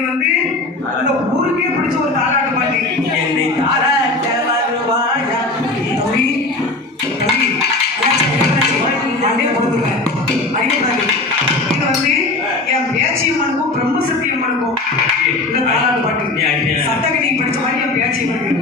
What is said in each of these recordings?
இது வந்து அந்த ஊருக்கே பிடிச்ச ஒரு தாலாட்டு பாட்டு. என்னை தாலாட்ட வருவாயா தம்பி தம்பி அப்படியே போட்டுருக்கேன். அடிக்கக்கூடாது. இது வந்து என் பேச்சியம்மனுக்கும் பிரம்மசக்தியம்மனுக்கும் இந்த தாலாட்டு பாட்டு. சட்டக்கடி படிச்ச மாதிரி என் பேச்சியம்மனுக்கு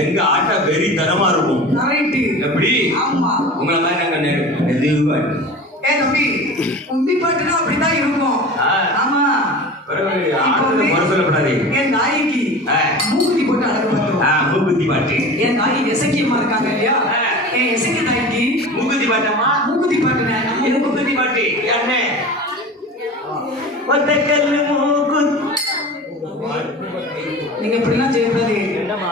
எங்க ஆட்ட வெறி தரமா இருக்கும். எப்படி உங்களை மாதிரி நாங்க தம்பி கும்பி பாட்டுனா அப்படிதான் இருக்கும். ஆமா சொல்லப்படாது. என் நாய்க்கு மூக்குத்தி போட்டு அழகு மூக்குத்தி பாட்டு. என் நாய் எசக்கியமா இருக்காங்க இல்லையா, என் எசக்கி நாய்க்கு மூக்குத்தி பாட்டமா மூக்குத்தி பாட்டுங்க. மூக்குத்தி பாட்டு யாருமே ஒத்த கல்லு மூக்கு. நீங்க இப்படிலாம் செய்யக்கூடாது.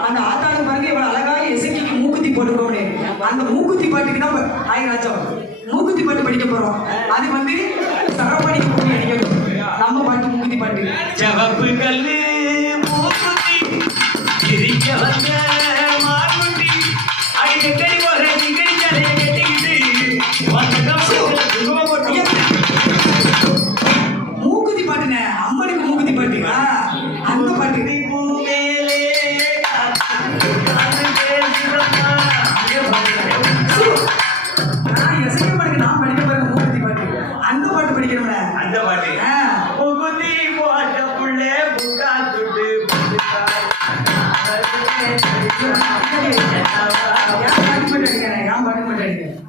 அந்த ஆத்தாளு பாருங்க இவ்வளவு அழகா எசக்கிக்கு மூக்குத்தி போட்டுக்கோங்க. அந்த மூக்குத்தி பாட்டுக்கு தான் தாய் ராஜா மூக்குத்தி பாட்டு படிக்க போறோம். அது வந்து சரப்பாடிக்கு போய் அடிக்கணும். நம்ம பாட்டு மூக்குத்தி பாட்டு. சிவப்பு கல்லு மூக்குத்தி சிரிக்க வந்த மாக்குட்டி அடிக்கடி போற நிகழ் ஜலைய கட்டிக்கிட்டு மூக்குத்தி பாட்டுனே அம்மனுக்கு மூக்குத்தி பாட்டு. அந்த பாட்டு பூமேலே நான் எசைக்க பாட்டுக்கு நான் படிக்க பாருங்க மூக்குத்தி பாட்டு. அந்த பாட்டு படிக்கிறோம்ல. அந்த பாட்டு முகுதி போட்ட புள்ளே புக்கா துட்டு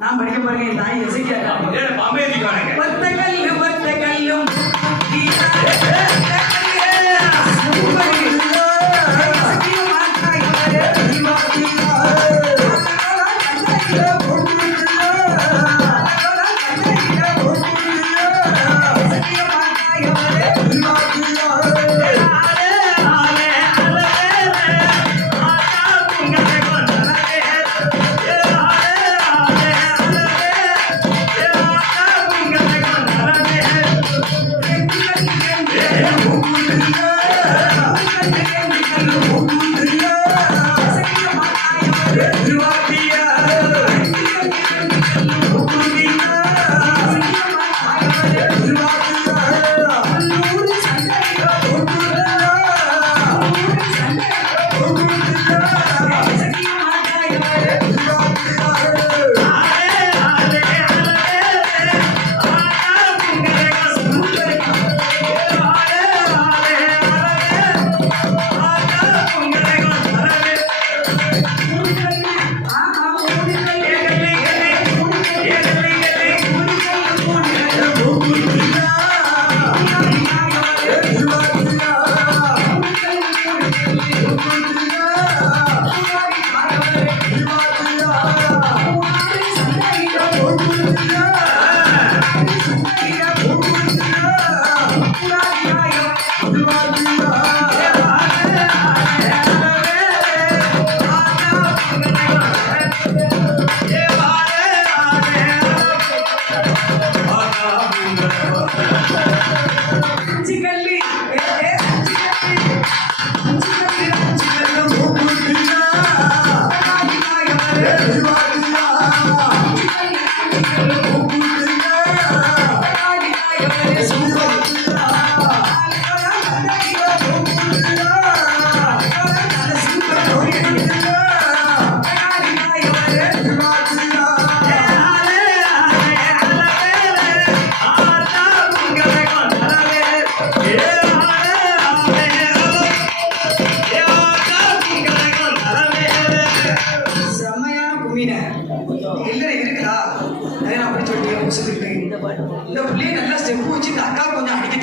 நான் படிக்க பாருங்க தாய் எசைக்க அமெரிக்கானுங்க ஒத்த கல்லும் இருக்குதா? அதை நான் அப்படி சொல்லிட்டு இந்த பிள்ளைய நல்லா ஸ்டெப் வச்சு இந்த அக்கா கொஞ்சம் அடிக்க